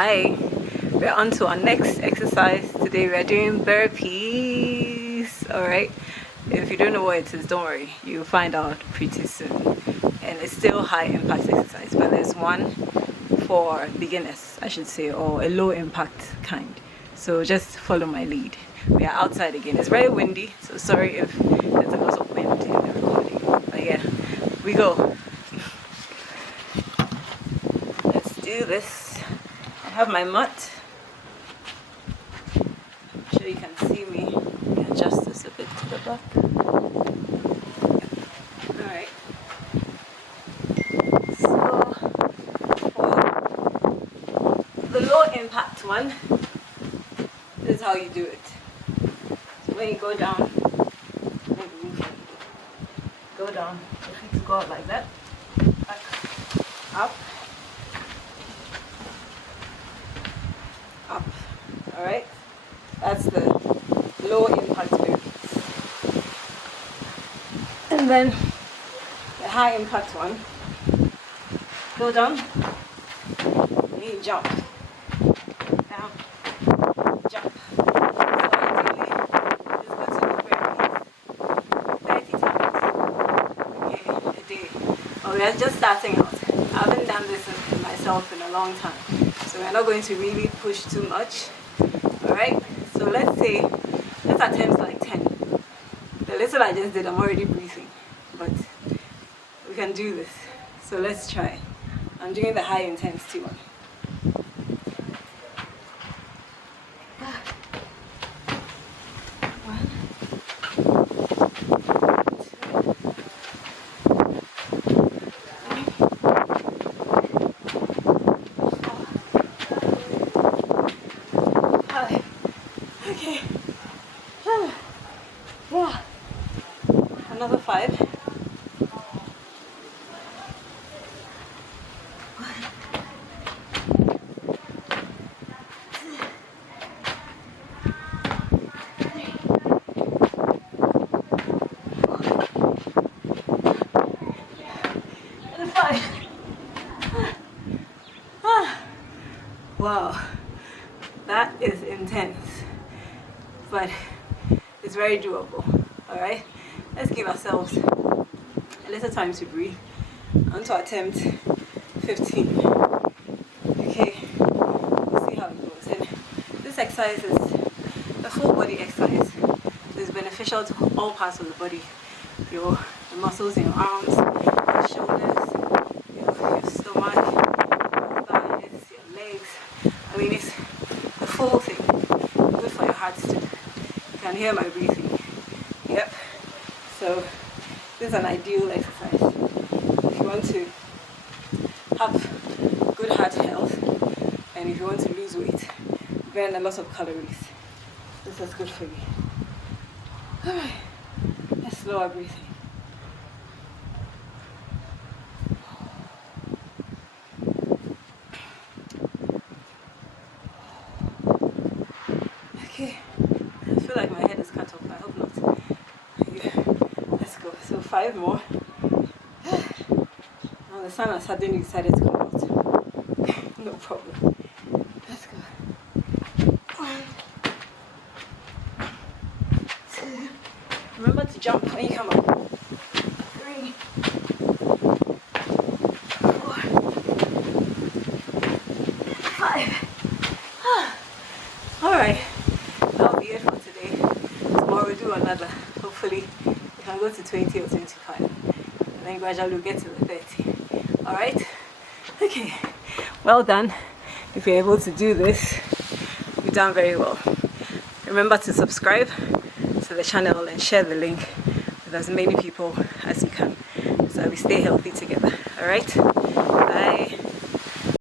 Hi, we're on to our next exercise. Today we're doing burpees. Alright, if you don't know what it is, don't worry, you'll find out pretty soon. And it's still high impact exercise, but there's one for beginners, I should say, or a low impact kind. So just follow my lead. We are outside again. It's very windy, so sorry if there's a lot of wind in the recording. But yeah, we go. Let's do this. I have my mat. I'm sure you can see me. Let me adjust this a bit to the back. Alright. So for the low impact one, this is how you do it. So when you go down, go down, your feet go out like that, back, up, up. Alright, that's the low impact burpees. And then the high impact one, go down, and you jump, down, jump. We are just starting out. I haven't done this myself in a long time, so we're not going to really push too much. Alright, so let's attempt like 10. The little I just did, I'm already breathing, but we can do this. So let's try. I'm doing the high intensity one. Okay. Yeah. Another 5. And 5. Wow. That is intense, but it's very doable. Alright, let's give ourselves a little time to breathe. I want to attempt 15. Okay, we'll see how it goes. And this exercise is a full body exercise, so it's beneficial to all parts of the body. The muscles in your arms, your shoulders, your stomach, your thighs, your legs. I mean, it's the full thing. Good for your heart too. You can hear my breathing. Yep. So this is an ideal exercise if you want to have good heart health and if you want to lose weight, burn a lot of calories. This is good for you. Alright, let's slow our breathing. Okay, I feel like my head is cut off. I hope not. Yeah. Let's go. So 5 more. Now the sun has suddenly decided to come out. No problem. Let's go. 1, 2. Remember to jump when you come up. 3, 4, 5. Alright. That'll be it for today. Tomorrow we'll do another. Hopefully we can go to 20 or 25. And then gradually we'll get to the 30. Alright? Okay. Well done. If you're able to do this, you've done very well. Remember to subscribe to the channel and share the link with as many people as you can so that we stay healthy together. Alright? Bye.